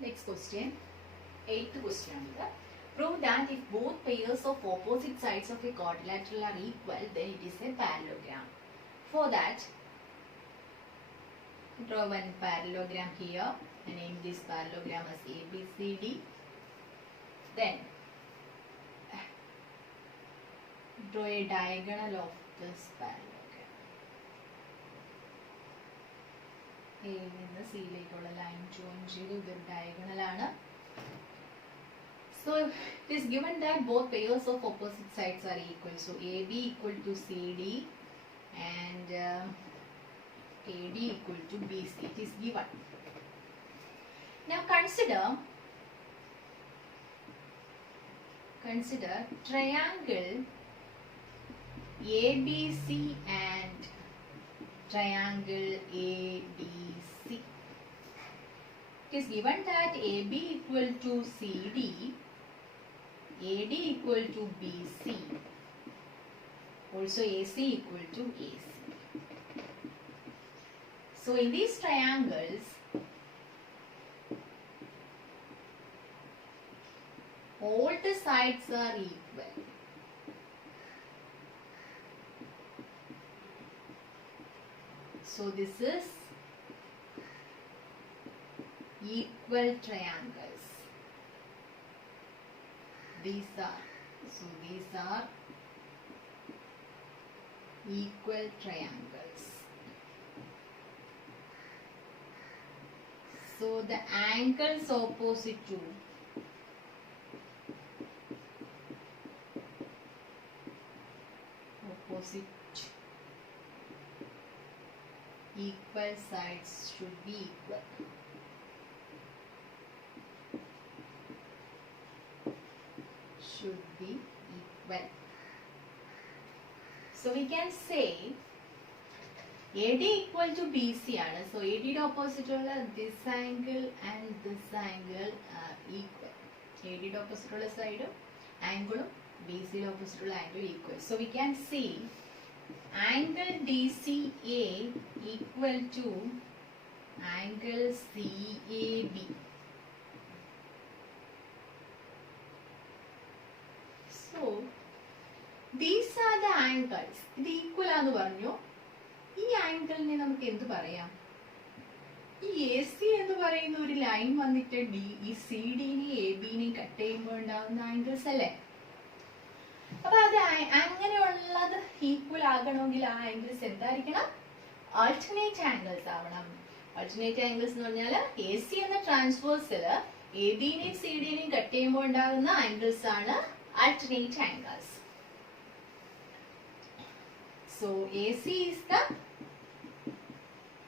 Next question, 8th question. Prove that if both pairs of opposite sides of a quadrilateral are equal, then it is a parallelogram. For that, draw one parallelogram here and name this parallelogram as ABCD. Then draw a diagonal of this parallelogram. A നിന്ന് സിയിലേക്കുള്ള line join ചെയ്തു ഇതൊരു ഡയഗണൽ ആണ്. So it is given that both pairs of opposite sides are equal. So AB equal to CD and AD equal to BC. It is given. Now consider triangle ABC and triangle ADC. It is given that AB equal to CD, AD equal to BC, also AC equal to AC. So in these triangles, all the sides are equal. So this is equal triangles. These are equal triangles. So the angles opposite to equal sides should be equal. So we can say AD equal to BC ആണ്. So AD യുടെ opposite ഉള്ള this angle and this angle are equal. AD യുടെ opposite ഉള്ള സൈഡും ആംഗിളും BC യുടെ opposite ഉള്ള ആംഗിളും equal. So we can see angle DCA equal to angle CAB. So these are the angles. ഇത് ഈക്വൽ ആന്ന് പറഞ്ഞു. ഈ ആംഗിളിനെ നമുക്ക് എന്ത് പറയാം? ഈ AC എന്ന് പറയുന്ന ഒരു ലൈൻ വന്നിട്ട് ഈ CD-നെയും AB-നെയും കട്ട് ചെയ്യുമ്പോൾ ഉണ്ടാകുന്ന ആംഗിൾസ് അല്ലേ? അപ്പൊ അത് അങ്ങനെയുള്ളത് ഈക്വൽ ആകണമെങ്കിൽ ആ ആംഗിൾസ് എന്തായിരിക്കണം? ആൾട്ടർനേറ്റ് ആംഗിൾസ് ആവണം. ആൾട്ടർനേറ്റ് ആംഗിൾസ് എന്ന് പറഞ്ഞാൽ AC എന്ന ട്രാൻസ്വേഴ്സില് AB-നെയും CD-നെയും കട്ട് ചെയ്യുമ്പോൾ ഉണ്ടാകുന്ന ആംഗിൾസ് ആണ് alternate angles. So AC is the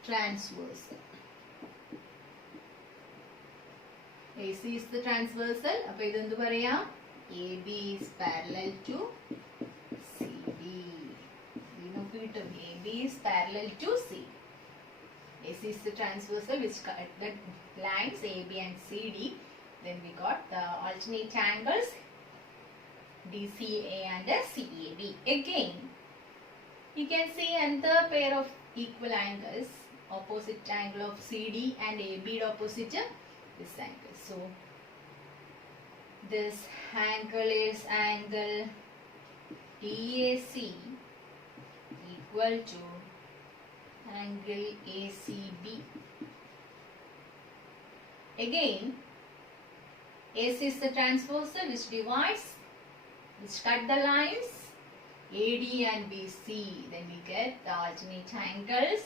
transversal. AC is the transversal. അപ്പോൾ ഇതെന്ത് പറയാം? AB is parallel to CD. ഇത് നമുക്ക് കിട്ടും. AB is parallel to CD. AC is the transversal which cut the lines AB and CD. Then we got the alternate angles DCA and CAB. Again, you can see another pair of equal angles, opposite angle of CD and AB opposite this angle. So this angle is angle DAC equal to angle ACB. Again, AC is the transversal which cut the lines AD and BC. Then we get the alternate angles.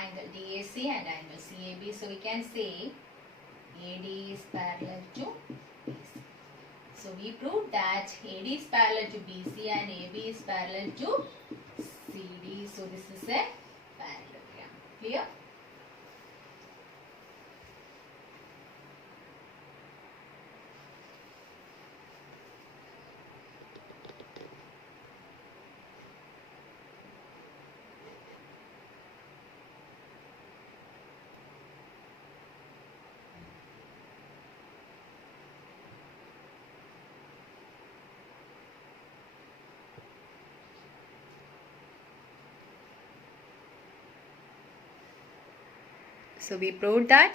Angle DAC and angle CAB. So we can say AD is parallel to BC. So we proved that AD is parallel to BC and AB is parallel to CD. So this is a parallelogram. Clear? So we proved that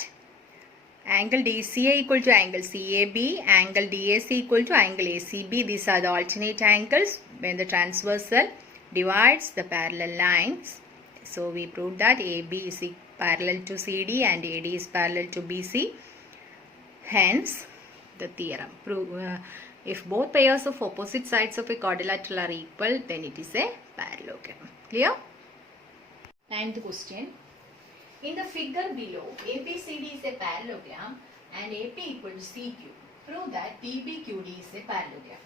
angle DCA equal to angle CAB, angle DAC equal to angle ACB. These are the alternate angles when the transversal divides the parallel lines. So we proved that AB is parallel to CD and AD is parallel to BC. Hence, the theorem. If both pairs of opposite sides of a quadrilateral are equal, then it is a parallelogram. Clear? Ninth question. In the figure below, ABCD is a parallelogram and AP equal to CQ. Prove that PBQD is a parallelogram.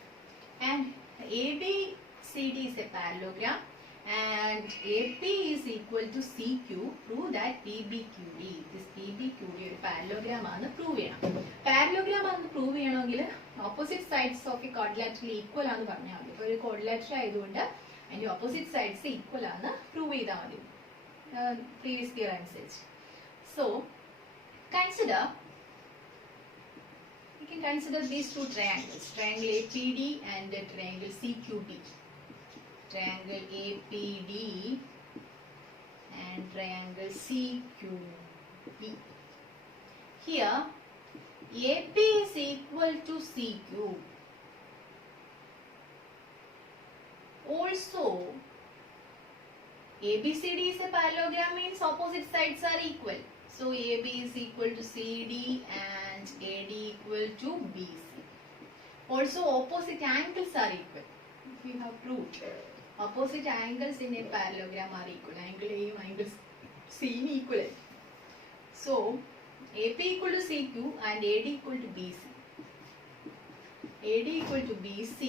And ABCD is a parallelogram and AP is equal to CQ. Prove that PBQD. This PBQD ഒരു parallelogram ആണെന്ന് prove ചെയ്യണം. Parallelogram ആണെന്ന് prove ചെയ്യണമെങ്കിൽ opposite sides of a quadrilateral equal ആണെന്ന് പറഞ്ഞാൽ മതി. ഇപ്പോൾ ഒരു quadrilateral ആയതുകൊണ്ട് അതിന്റെ opposite sides equal ആണെന്ന് prove ചെയ്താൽ മതി. Previous year answers. So we can consider these two triangles, triangle APD and triangle CQD. Triangle APD and triangle CQD. Here AP is equal to CQ. Also ABCD is a parallelogram, means opposite sides are equal. So AB is equal to CD and AD equal to BC. Also opposite angles are equal. We have proved opposite angles in a parallelogram are equal. Angle A and angle C equal. So AP equal to CQ and AD equal to BC. AD equal to BC.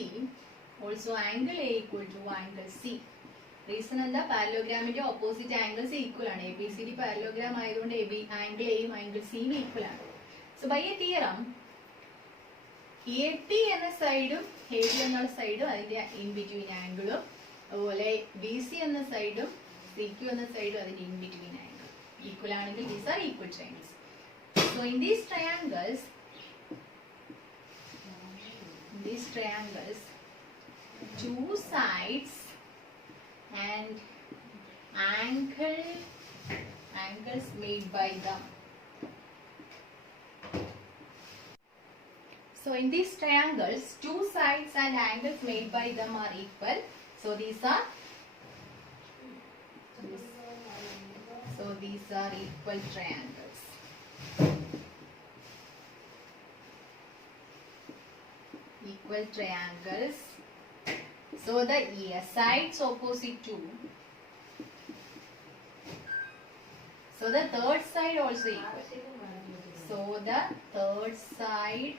Also angle A equal to angle C. Reason is that parallelogram opposite angles equal. ABCD parallelogram angle A and angle C equal. So by a theorem, AP and a side, AD and a side in between angle. BC and the side, CQ and the side are in between angle. Equal angle, these are equal triangles. So in these triangles, two sides and angles made by them. So in these triangles, two sides and angles made by them are equal. So these are equal triangles. Equal triangles. So the sides opposite to. So the third side also equal. So the third side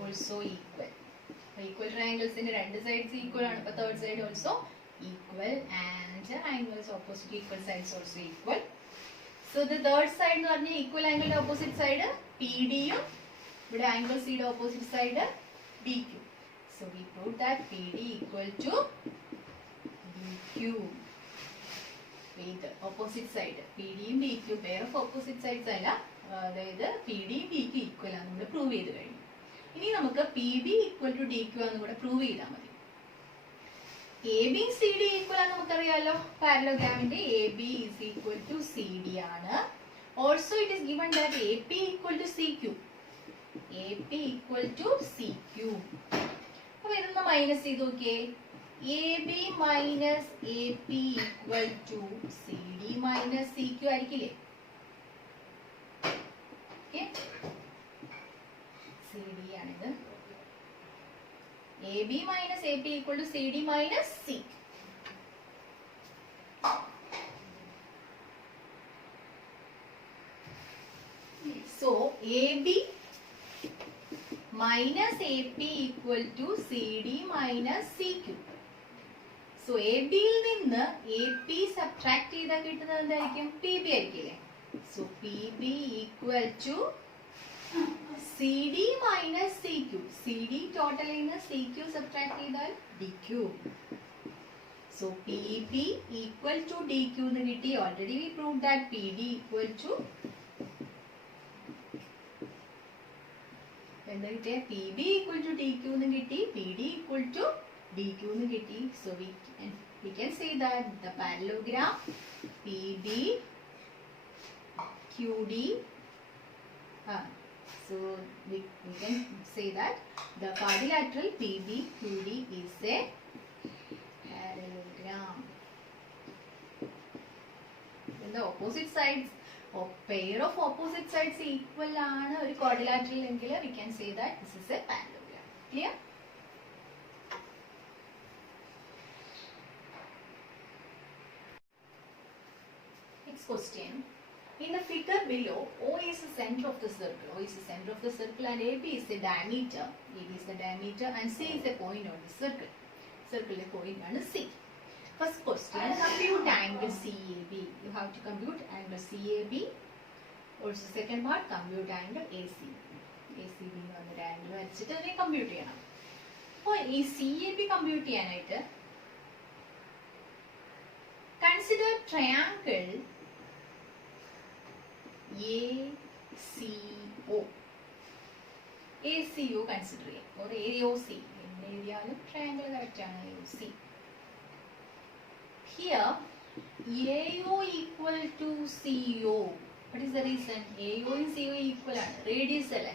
also equal. Equal triangles in two sides equal and the third side also equal, and angles opposite equal sides also equal. So the third side is equal angle opposite side PD, but angle C opposite side BQ. So we proved that PD equal to BQ with opposite side. PD and BQ pair of opposite sides അതായത് PD BQ equal ആണെന്ന് പ്രൂവ് ചെയ്ത് കഴിഞ്ഞു. ഇനി നമുക്ക് PB equal to DQ ആണെന്ന് കൂടെ പ്രൂവ് ചെയ്താൽ മതി. AB CD equal ആണെന്ന് നമുക്കറിയാലോ. പാരലോഗ്രാമിന്റെ AB is equal to CD ആണ്. Also it is given that AP equal to CQ. AP equal to CQ. അപ്പോൾ ഇതൊന്ന് മൈനസ് ചെയ്ത് നോക്കിയേ. AB minus AP equal to CD minus CQ ആയിരിക്കില്ലേ? CD ആണിത്. AB minus AP equal to CD minus CQ. So AB minus AP equal to CD minus CQ. So AB യിൽ നിന്ന് AP subtract ചെയ്താൽ കിട്ടുന്നത് എന്തായിരിക്കും? PB ആയിരിക്കില്ലേ? So PB equal to CD minus CQ. CD total in CQ subtract ചെയ്താൽ DQ. So PB equal to DQ എന്ന് കിട്ടി. Already we proved that PD equal to എന്താ കിട്ടിയ? PB equal to DQ എന്ന് കിട്ടി. PD equal to DQ എന്ന് കിട്ടി. So we can say that the parallelogram PB QD. So we can say that the quadrilateral PBQD is a parallelogram. When the opposite sides or pair of opposite sides equal ആണ് ഒരു quadrilateral എങ്കിൽ we can say that this is a parallelogram. Clear? Next question. In the figure below, O is the center of the circle. O is the center of the circle and AB is the diameter. AB is the diameter and C is the point on the circle. Circle the point on the C. First question, compute angle CAB. You have to compute angle CAB. Also second part, compute angle ACB. ACB എന്ന് പറഞ്ഞൊരു ആംഗിൾ വരച്ചിട്ട് അതിനെ കമ്പ്യൂട്ട് ചെയ്യണം. അപ്പോൾ ഈ CAB compute ചെയ്യാനായിട്ട് consider triangle ACO. ACO consider ചെയ്യാം. or AOC എന്ന് എഴുതിയാലും ട്രയാങ്കിൾ കറക്റ്റ് ആണ്. AOC. Here AO equal to CO. What is the reason? AO and CO equal ആണ്. Radius അല്ലേ?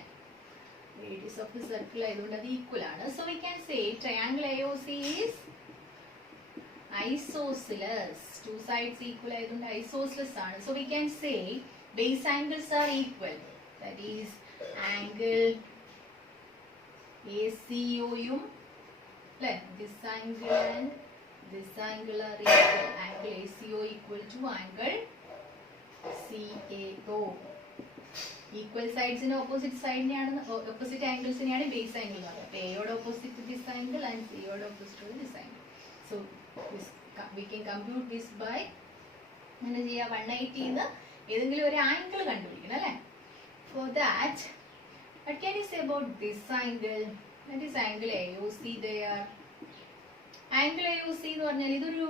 Radius of the circle ആയതുകൊണ്ട് അത് equal ആണ്. So we can say triangle AOC is isosceles. Two sides equal ആയതുകൊണ്ട് isosceles ആണ്. So we can say base angles are equal. That is angle ACO യും അല്ലേ? This angle and this angle are equal. Angle ACO equal to angle CAO. Equal sides in opposite side opposite angles in base angle. A യോട് opposite this angle and C യോട് opposite this angle. So this, we can compute this by 180 എന്ന് ഏതെങ്കിലും ഒരു ആംഗിൾ കണ്ടുപിടിക്കണം അല്ലേ? For that, what can you say about this angle? That is angle AOC there. Angle AOC എന്ന് പറഞ്ഞാൽ ഇതൊരു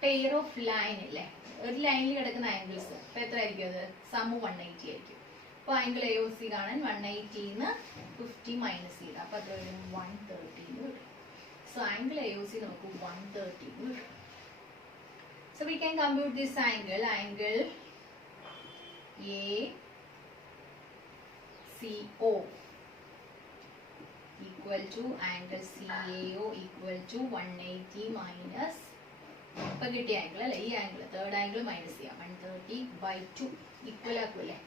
pair of line അല്ലേ? ഒരു ലൈനിൽ കിടക്കുന്ന ആംഗിൾസ് അപ്പൊ എത്ര ആയിരിക്കും? അത് സം 180 ആയിരിക്കും. അപ്പൊ ആംഗിൾ AOC കാണാൻ 180 50 മൈനസ് ചെയ്ത് അപ്പൊ അത്ര വരും 130 വരും. സോ ആംഗിൾ AOC നമുക്ക് 130 വരും. So we can compute this angle ACO equal to angle CAO equal to 180 minus ഇപ്പൊ കിട്ടിയ ആംഗിൾ അല്ലെ? ഈ ആംഗിൾ തേർഡ് ആംഗിൾ മൈനസ് ചെയ്യാം. 130/2 ഈക്വൽ ആക്കൂല്ലേ?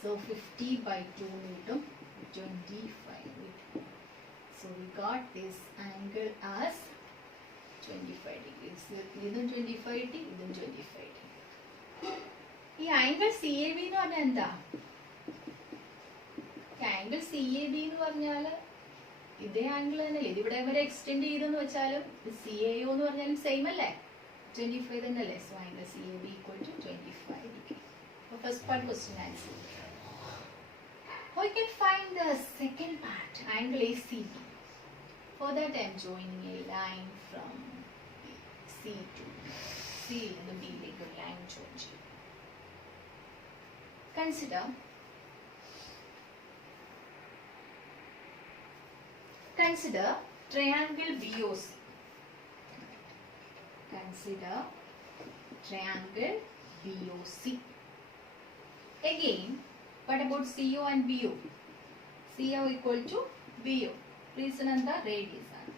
സോ 50/2 കിട്ടും 25 കിട്ടും. So we got this angle as 25 degrees. ഇതും 25 degree, ഇതും 25 degree. ഈ ആംഗിൾ CAB എന്ന് പറഞ്ഞാൽ എന്താ? ആംഗിൾ CAB എന്ന് പറഞ്ഞാല് ഇതേ ആംഗിൾ തന്നെയല്ലേ? ഇതിവിടെ വരെ എക്സ്റ്റെൻഡ് ചെയ്തെന്ന് വെച്ചാലും CAO എന്ന് പറഞ്ഞാലും സെയിം അല്ലേ? 25 തന്നെയല്ലേ? So angle CAB equal to 25 degree. First part question answer. We can find the second part, angle ACB. For that I am joining a line from C to C in the B like a line join. Consider triangle BOC. Consider triangle BOC. Again, what about CO and BO? CO equal to BO. Reason and the radius ആണ്.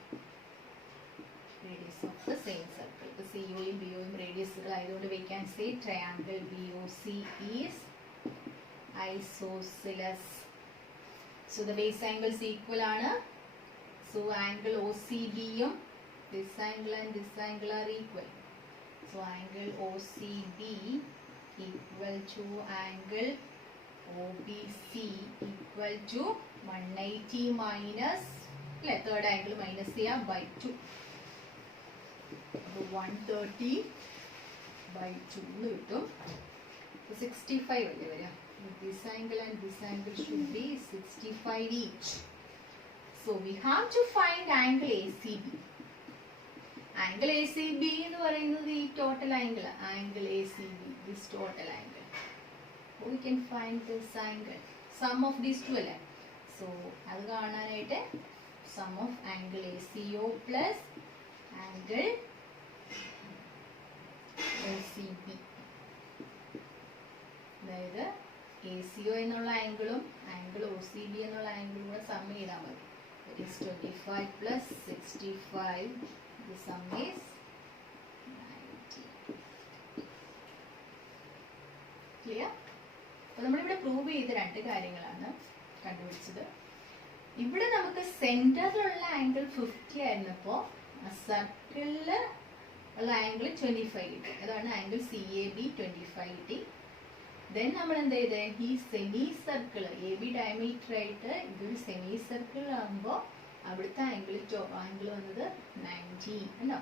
Radius of the same circle. The CO യും BO യും radius ആയതുകൊണ്ട് we can say triangle BOC is isosceles. So the base angles equal ആണ്. So angle OCB യും this angle and this angle are equal. So angle OCB equal to angle OBC equal to 180 minus third angle minus ചെയ്യാം by 2. അപ്പോൾ 130/2 കിട്ടും. 65 അല്ലേ വരിക? This angle and this angle should be 65 each. So we have to find angle ACB. Angle ACB എന്ന് പറയുന്നത് ഈ total angle. Angle ACB, this total angle. We can find this angle. Sum of these two അല്ലേ? So അത് കാണാനായിട്ട് sum of angle ACO plus angle OCB. അതായത് ACO എന്നുള്ള ആംഗിളും angle OCB എന്നുള്ള ആംഗിളും കൂടെ സം ചെയ്താൽ മതി. It is 25 plus 65. The sum is 90. Clear? അപ്പോൾ നമ്മളിവിടെ പ്രൂവ് ചെയ്ത രണ്ട് കാര്യങ്ങളാണ് കണ്ടുപിടിച്ചത്. ഇവിടെ നമുക്ക് സെന്ററിലുള്ള ആംഗിൾ 50 ആയിരുന്നപ്പോൾ സർക്കിളിൽ ഉള്ള ആംഗിൾ 25 കിട്ടി. അതാണ് ആംഗിൾ CAB 25 കിട്ടി. ദെൻ നമ്മൾ എന്ത് ചെയ്തേ, ഈ സെമി സർക്കിൾ AB ഡയമീറ്റർ ആയിട്ട് ഇതൊരു സെമി സർക്കിൾ ആകുമ്പോൾ അവിടുത്തെ ആംഗിൾ വന്നത് 90 ഉണ്ടോ.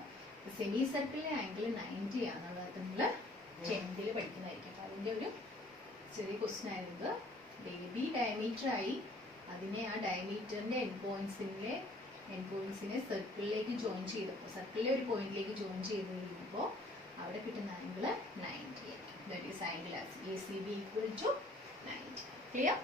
സെമി സർക്കിളിലെ ആംഗിൾ 90 ആണെന്നുള്ളത് നമ്മൾ 10ൽ പഠിക്കുന്നതായിരിക്കും. അപ്പോൾ അതിൻ്റെ ഒരു ചെറിയ ക്വസ്റ്റ്യൻ ആയിരുന്നത് AB ഡയമീറ്റർ ആയി, അതിനെ ആ ഡയമീറ്ററിന്റെ എൻഡ് പോയിന്റ്സിനെ സർക്കിളിലേക്ക് ജോയിൻ ചെയ്തപ്പോൾ, സർക്കിളിലെ ഒരു പോയിന്റിലേക്ക് ജോയിൻ ചെയ്ത് കഴിയുമ്പോൾ അവിടെ കിട്ടുന്ന ആംഗിൾ 90 ആയിരിക്കും. That is angle ACB equal to 90. Clear?